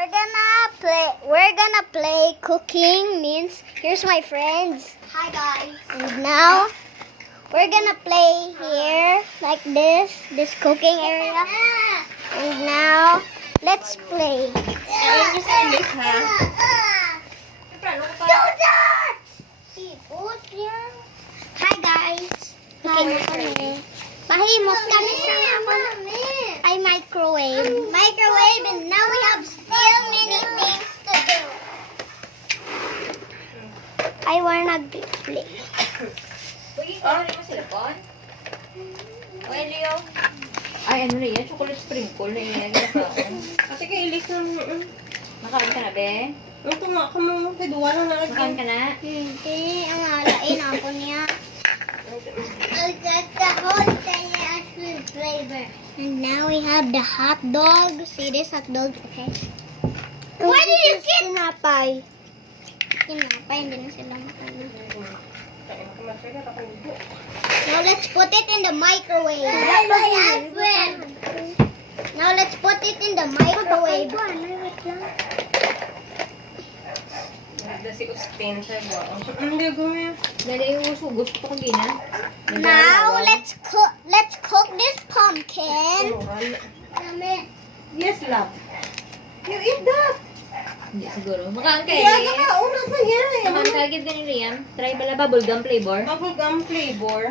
We're gonna play cooking means here's my friends. Hi guys. And now we're gonna play here like this cooking area. And now let's play. Hi guys. Mahimos kami sa ay microwave. Microwave, and now we have still many things to do. I wanna play. Ay, ano na yan? Chocolate sprinkle na yan. Kasi kailis na mo. Nakain ka na, be? Ito nga ka mo. Kaya duwa lang Nakain nalagyan. ka na? Hindi, ang alain ako niya. I got the whole thing with flavor. And now we have the hot dog. See this hot dog, okay? Why did you get tinapay? Tinapay, hindi na sila makain. Now let's put it in the microwave. Now let's put it in the microwave. Si Ustin siya ba? Hindi gumi. Dali yung gusto ko gina. Now let's cook this pumpkin. Yes, love. You eat that. Hindi siguro. Makain ka Kaya eh. ka oras na yan eh. Makain ka agad ganun Liam. Try bala bubblegum flavor. Bubblegum flavor.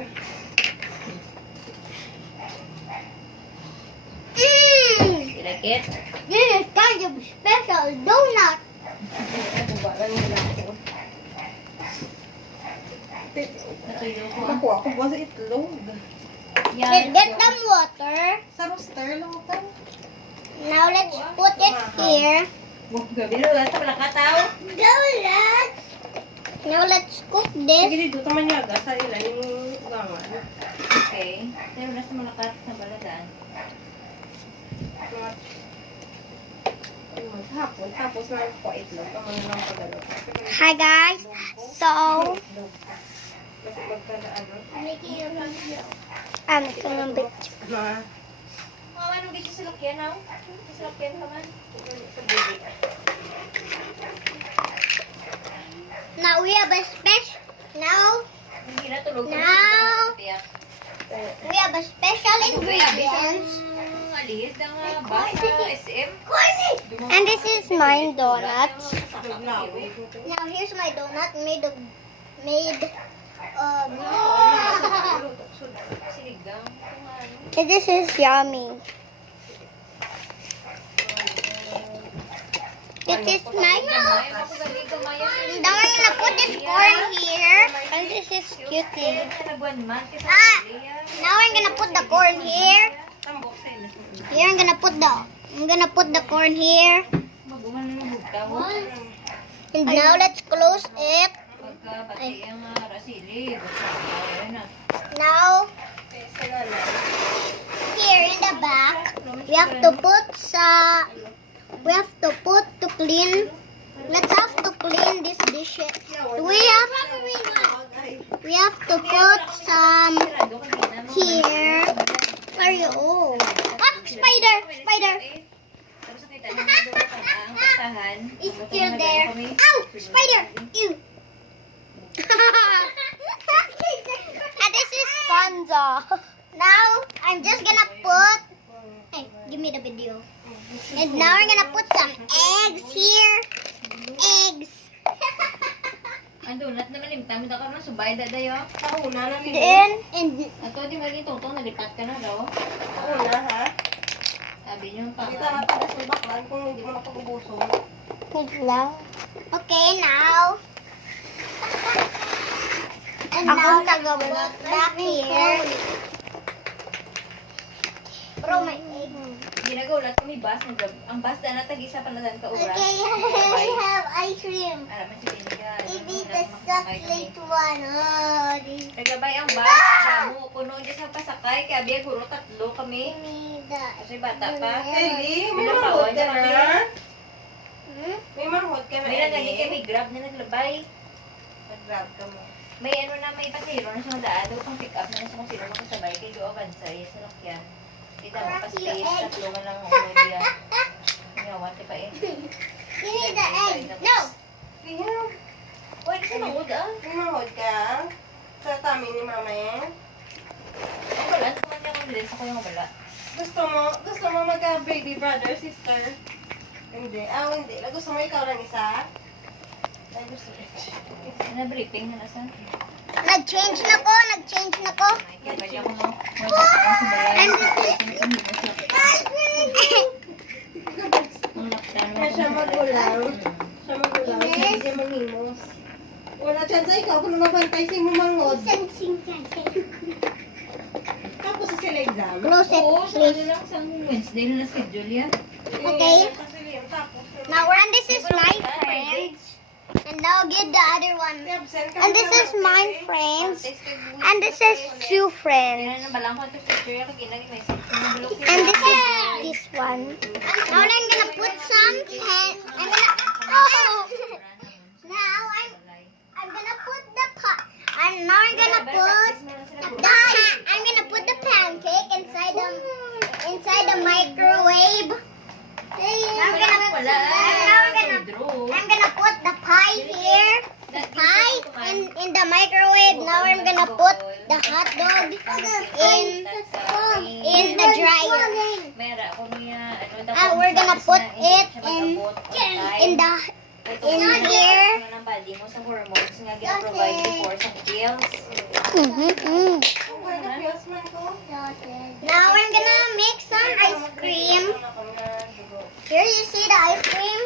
You like it? This is kind of special donut. Natuyo ko. Nakuha ko ba sa itlog? Let's get some water. Sa roaster lang ito. Now let's put it here. Gabi na wala sa malakataw. Donut. Now let's cook Sige this. dito taman yaga sa ilan yung ugangan. Okay. Tayo wala sa malakat na baladaan. Hapon, tapos na ko itlog. Tama na lang pagalo. Hi guys. So, Kasi magkadaan. ito ng bitch. Mga Mama, anong gito sa lakyan now? Sa lakyan ka man? sa bibi. Now we have a special. Now Hindi na tulog. Now. Tiyak. we have a special ingredients. Alis na nga ba sa SM? And this is my donuts. Naglaway. Now here's my donut made Sinigang. this is yummy. This is my. Now I'm gonna put this corn here, and this is cutie. Now I'm gonna put the corn here. Tambok sa ilas. Here I'm gonna put the corn here. And now let's close it. Now here in the back, we have to put to clean. Let's have to clean this dishes. We have to put some here. Oh, spider! It's still there. Ow! Spider! Ew! And this is Sponza. Now I'm just gonna put. Hey, give me the video. And now we're gonna put some eggs here. Eggs. Ang donut naman limtang. Hindi ka na subay dadayo. Kauna na nila. Then and Ato, di mali tungtong. Nalipat ka na daw. Kauna ha. Sabi niyo pa. Kita na tayo sa baklan kung hindi mo nakapagubusong. okay now. And now let's put back here. Bro, my egg. Ginagaulat ko may bus. Ang bus na natag-isa pala daan ka oras. Okay, we have ice cream. Alam mo si Pinigan. Maybe the chocolate one. Oh, this Naglabay ang bus. Damo. Puno dyan sa pasakay. Kaya biya guro tatlo kami. me the. Kasi bata pa. Ellie, may manghod ka na? Hmm? May manghod ka na, May nagani Ellie? kami grab na naglabay. Nag-grab ka mo. May ano na may pasahero na siyang daan. Daw pang pick up na siyang sino makasabay. Kaya doon avansay sa lakyan. Kita mo pa space. Tatlo man lang ang ulo diya. Ngawan, di pa eh. You need the egg. No. Tingnan. Uy, kasi mangod ah. Mamahod ka. Sa tummy ni mama eh. Ay, wala. Ito man niya confidence ako yung wala. Gusto mo magka-baby brother, sister? Hindi. Hindi. Gusto mo ikaw lang isa? Ay, gusto mo. Ano, briefing na nasa? Nag-change na ko. Kaya pwede ako mo. Ang lockdown. Kaya siya magulaw. Hindi siya manghimos. Wala chance ikaw kung mabantay si mo mangod. Tapos sa sila exam. Close it, Oo, sa please. ano lang sa Wednesday na na-schedule yan. Okay. Tapos, Now, and this is my friends. And now get the other one. And this is my friends. And this is two friends. Yan na balang ko ito picture yung ginag-message. And this is this one. Now I'm gonna put some pen. Now I'm gonna put the pot. And now I'm gonna put I'm gonna put the pancake inside the microwave. I'm gonna put the pie here. The pie in the microwave. Now I'm gonna put the hot dog in the dryer. We're gonna put it in here. Sa hormones nga gina-provide before sa pills. Now I'm gonna make some ice cream. Here you see the ice cream.